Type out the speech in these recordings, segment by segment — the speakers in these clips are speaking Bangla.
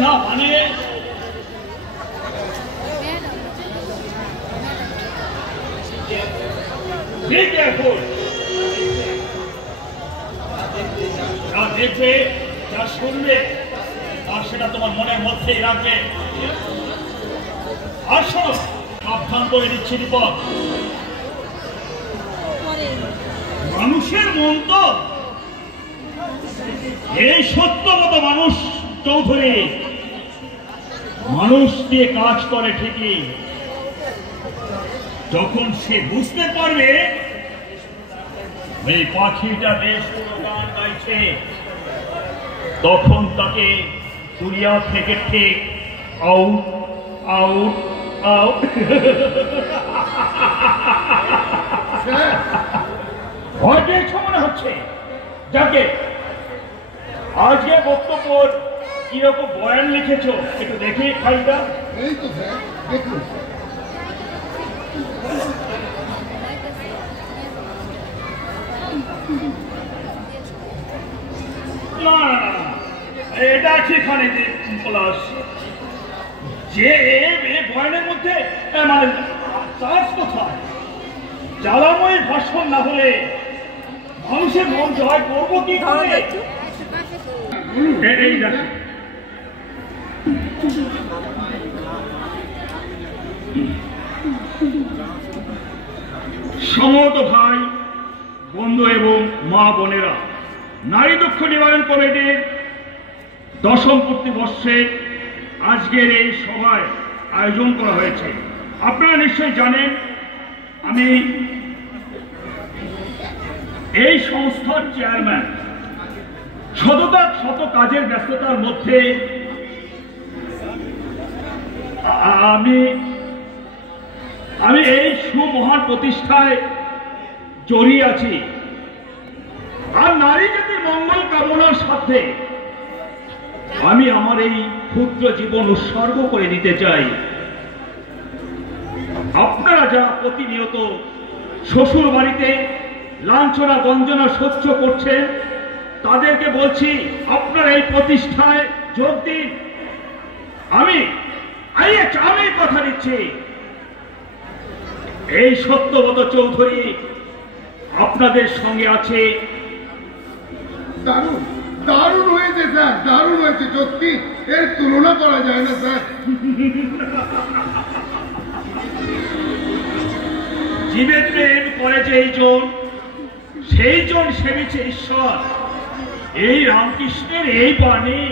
না মানে যা দেখবে যা শুনবে আর সেটা তোমার মনের মধ্যেই রাখবে। আর শোনো, সাবধান করে দিচ্ছি বিপদ, মানুষের মন তো এই সত্যগত মানুষ চৌধুরী মানুষ দিয়ে কাজ করে ঠিকই, যখন সে বুঝতে পারবে এই পাখিটা বেশ গান গাইছে, তখন তাকে দুনিয়া থেকে ঠিক আউট আউট আউট। ভয় পেয়েছ মনে হচ্ছে। যাকে আজকে বক্তব্য কিরকম বয়ান লিখেছ একটু দেখি ফাইলটা। এই তো স্যার দেখুন। না এটা সেখানে যে পলাশ যে বয়ানের মধ্যে মানে চার্জ কোথায়? জ্বালাময় ভাষণ না হলে মানুষের মন জয় করবো কি করে? এই দেখো সমত ভাই বন্ধু এবং মা বোনেরা, নারী দুঃখ নিবারণ কমিটির 10ম প্রতিবর্ষে আজকের এই সভায় আয়োজন করা হয়েছে। আপনারা নিশ্চয়ই জানেন আমি এই সংস্থার চেয়ারম্যান। শত কাজের ব্যস্ততার মধ্যে আমি এই সুমহান প্রতিষ্ঠায় জড়িয়ে আছি। আর নারী জাতির মঙ্গল কামনার সাথে আমি আমার এই ক্ষুদ্র জীবন উৎসর্গ করে দিতে চাই। আপনারা যা প্রতিনিয়ত শ্বশুর বাড়িতে লাঞ্ছনা বঞ্চনা সহ্য করছেন, তাদেরকে বলছি আপনারা এই প্রতিষ্ঠায় যোগ দিন। আমি কথা দিচ্ছি, এই সত্যব্রত চৌধুরী আপনাদের সঙ্গে আছে। দারুণ দারুণ হয়েছে স্যার, দারুণ হয়েছে, সত্যি এর তুলনা করা যায় না স্যার। জীবের প্রেম করেছে এই জন, সেই জন সেবিছে ঈশ্বর। এই রামকৃষ্ণের এই বাণী।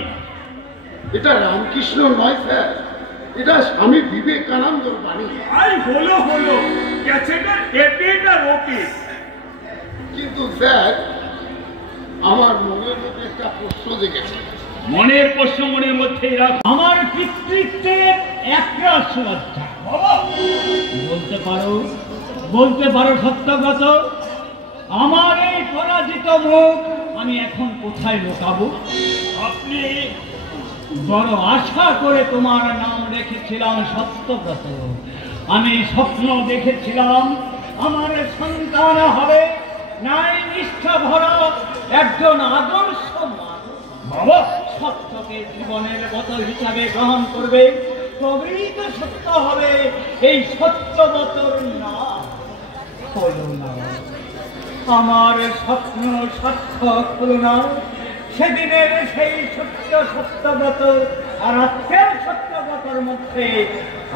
এটা রামকৃষ্ণ নয় স্যার, এটা স্বামী বিবেকানন্দর বাণী। হলো গেছে না এপিটা রোপি। কিন্তু স্যার আমার মনের মধ্যে একটা প্রশ্ন জেগেছে। মনের প্রশ্ন মনের মধ্যেই রাখ। আমার পিতৃত্বের একটা শ্রদ্ধা। বলতে পারো সত্যব্রত, আমার এই পরাজিত মুখ আমি এখন কোথায় লুকাবো? আপনি বড় আশা করে তোমার নাম রেখেছিলাম সত্যব্রত। আমি স্বপ্ন দেখেছিলাম আমার সন্তান হবে ন্যায় নিষ্ঠা ভরা একজন আদর্শ মানুষ। বাবা সত্যকে জীবনের বোতল হিসাবে গ্রহণ করবে, তবেই তো সত্য হবে। এই সত্যব্রতর নাম হলো না। আমার স্বপ্ন সার্থক হলো না। সেদিনের সেই সত্যব্রত আর আজকের সত্যব্রতর মধ্যে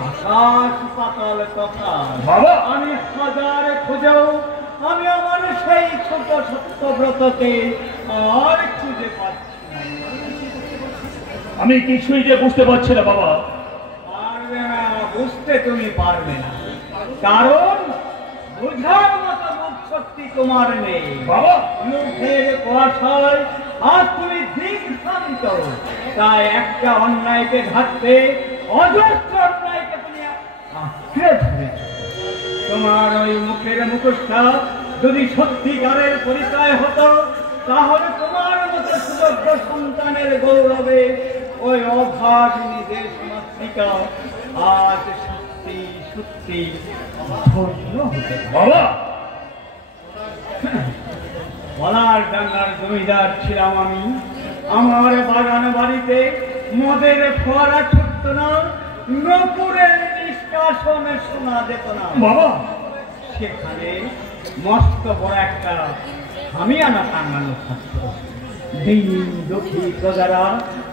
আকাশ পাতাল তফাৎ। বাবা আমি হাজার খুঁজেও আমি আমার সেই ছোট সত্যব্রতকে আর খুঁজে পাচ্ছি না। আমি কিছুই যে বুঝতে পারছি না বাবা। পারবে না, বুঝতে তুমি পারবে না, কারণ বোঝার মতো মুখ শক্তি তোমার নেই বাবা। মুখের কুয়াশায় আর তুমি দিগ্ভ্রান্ত। তাই একটা অন্যায়কে ঢাকতে অজস্র অন্যায়কে তুমি আঁকড়ে ধরেছ। তোমার ওই মুখের মুখোশটা যদি সত্যিকারের পরিচয় হতো, তাহলে তোমার মতো সুযোগ্য সন্তানের গৌরবে ওই অভাগিনী দেশ মাতৃকা আজ সত্যি সত্যি ধন্য হতে। বাবা বলার ডাঙ্গার জমিদার ছিলাম আমি। আমার বাগান বাড়িতে মদের ফোয়ারা ছুটত না, নপুরের নিষ্কাশনে শোনা যেত না বাবা। সেখানে মস্ত বড় একটা হামিয়ানা টাঙ্গানো থাকতো। দিন দুঃখী প্রজারা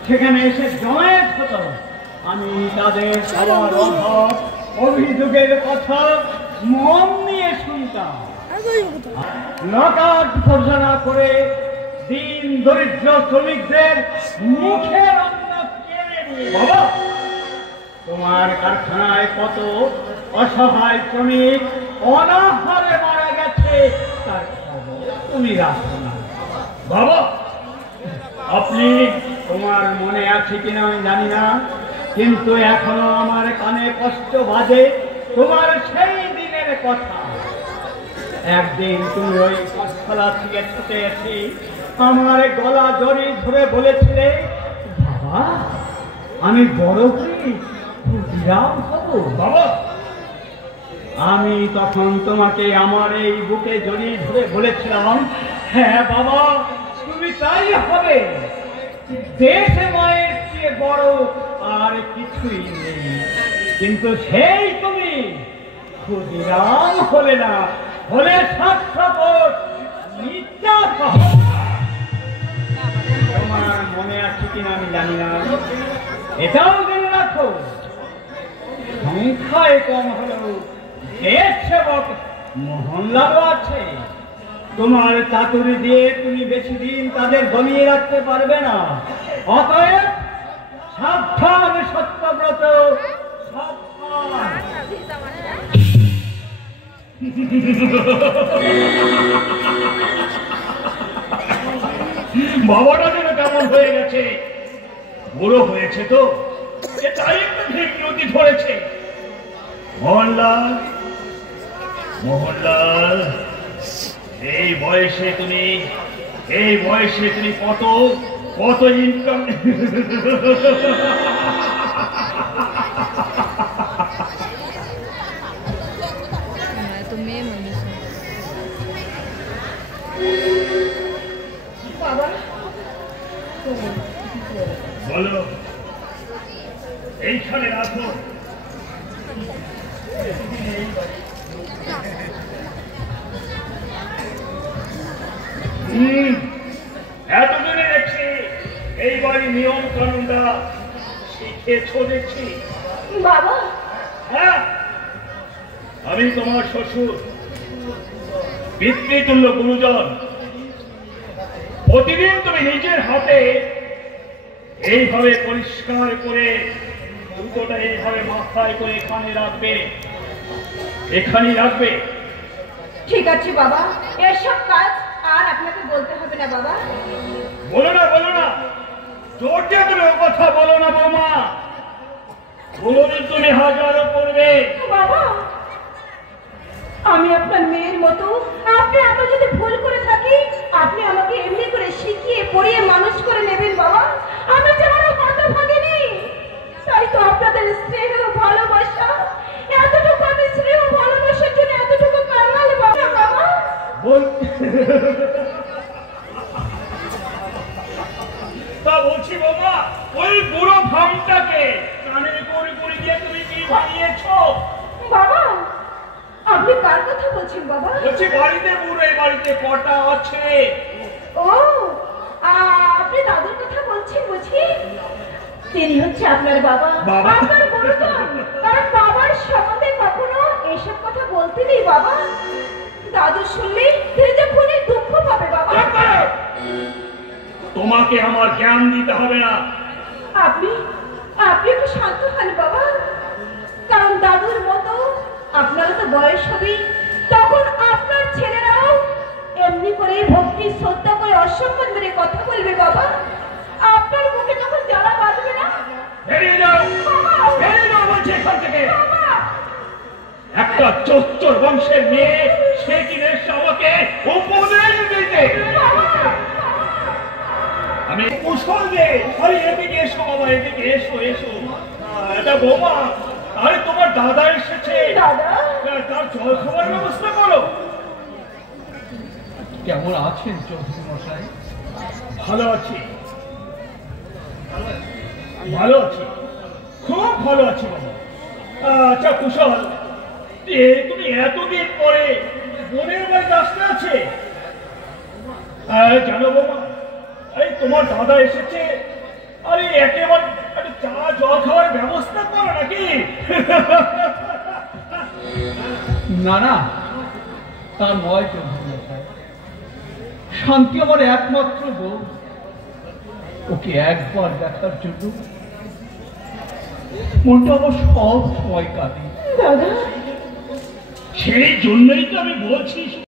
সেখানে এসে জমায়েত হতো। আমি তাদের সবার অভাব অভিযোগের কথা মন নিয়ে শুনতাম। লটাট ঘোষণা করে দিন দরিদ্র শ্রমিকদের মুখের অন্ন কেড়ে নিয়ে বাবা, তোমার কারখানায় কত অসহায় শ্রমিক অনাহারে মারা গেছে তার খবর তুমি রাখো না বাবা। আপনি, তোমার মনে আছে কিনা আমি জানি না, কিন্তু এখনো আমার কানে কষ্ট বাজে তোমার সেই দিনের কথা। একদিন তুমি ওই পাঠশালা থেকে ছুটে এসে আমার গলা জড়ি ধরে বলেছিলে, বাবা আমি বড় হয়ে ক্ষুদিরাম হব। বাবা, আমি তখন তোমাকে আমার এই বুকে জড়িয়ে ধরে বলেছিলাম, হ্যাঁ বাবা তুমি তাই হবে। দেশে মায়ের চেয়ে বড় আর কিছুই নেই। কিন্তু সেই তুমি ক্ষুদিরাম হলে না, হলে স্বার্থপর মিথ্যাবাদী। তোমার মনে আছে কিনা আমি জানি না, এটাও জেনে রাখো, সংখ্যায় কম হলেও দেশ সেবক মহল্লারও আছে। তোমার চাতুরি দিয়ে তুমি বেশি দিন তাদের দমিয়ে রাখতে পারবে না। অতএব সাবধান সত্যব্রত, সাবধান। বাবাটা যেন কেমন হয়ে গেছে, বুড়ো হয়েছে তো, এটাই একটু ভিন্নতি ধরেছে। মোহনলাল, মোহনলাল, এই বয়সে তুমি কত কত ইনকাম। তো মেয়ে মানুষ বলো, এইখানে রাখো। এতদিনে দেখছি এই বাড়ির নিয়ম কানুনটা শিখেছো দেখছি। বাবা, হ্যাঁ, আমি তোমার শ্বশুর, পিতৃতুল্য গুরুজন। প্রতিদিন তুমি নিজের হাতে এইভাবে পরিষ্কার করে জুতোটা এইভাবে মাথায় করে এখানে রাখবে, এখানেই রাখবে। ঠিক আছে বাবা, এসব কাজ আর আপনাকে বলতে হবে না বাবা। বলো না, বলো না, জোর দিয়ে তুমি ও কথা বলো না বৌমা। কোনোদিন তুমি হাজারও করবে। বাবা, আমি আপনার মেয়ের মতো, আপনি আমরা যদি ভুল করে থাকি আপনি আমাকে এমনি করে শিখিয়ে পড়িয়ে মানুষ করে নেবেন বাবা। আমি যেমন কত ভাগিনি, তাই তো আপনাদের স্নেহ ভালোবাসা, এতটুকু আমি স্নেহ ভালোবাসার জন্য এতটুকু কাঙাল বাবা। বাবা তা বলছি বাবা, ওই বুড়ো ভামটাকে কানে করে করে দিয়ে তুমি কি বানিয়েছো? বাবা, আপনি কার কথা বলছেন বাবা? বলছি বাড়িতে বুড়ো, এই বাড়িতে কটা আছে? ও, আপনি দাদুর কথা বলছেন বুঝি? তিনি হচ্ছে আপনার বাবা, বাবা। আপনার গুরুজন। কারণ বাবার সম্বন্ধে কখনো এসব কথা বলতে নেই বাবা। দাদু শুনলে তিনি যে খুবই দুঃখ পাবে বাবা। তোমাকে আমার জ্ঞান দিতে হবে না। আপনি আপনি একটু শান্ত হন বাবা। কারণ দাদুর মতো আপনারও তো বয়স হবে, তখন আপনার ছেলেরাও এমনি করে ভক্তি শ্রদ্ধা করে অসম্মান মেরে কথা বলবে বাবা। আপনার মুখে তখন জ্বালা বাঁধবে না। বেরিয়ে যাও, বেরিয়ে যাও বলছি এখান থেকে। একটা চোর বংশের মেয়ে, সে কিনে আমাকে উপদেশ দিতে। আমি কুশল দে, আরে এদিকে এসো বাবা, এদিকে এসো, এসো। এটা বৌমা, আরে তোমার দাদা এসেছে, দাদা, তার জল খাবার ব্যবস্থা করো। কেমন আছেন চৌধুরী মশাই? ভালো আছি। ভালো আছি, খুব ভালো আছি বাবা। আচ্ছা কুশল, তুমি এতদিন পরে বোনের বাড়িতে আসতে আছে? জানো বাবা, এই তোমার দাদা এসেছে, আরে একেবারে চা জল খাওয়ার ব্যবস্থা করো নাকি? না না, তার নয় কেউ শান্তি আমার একমাত্র বউ, ওকে একবার দেখার জন্য মনটা আমার সব সময় কাঁদে। দাদা, সেই জন্যই তো আমি বলছি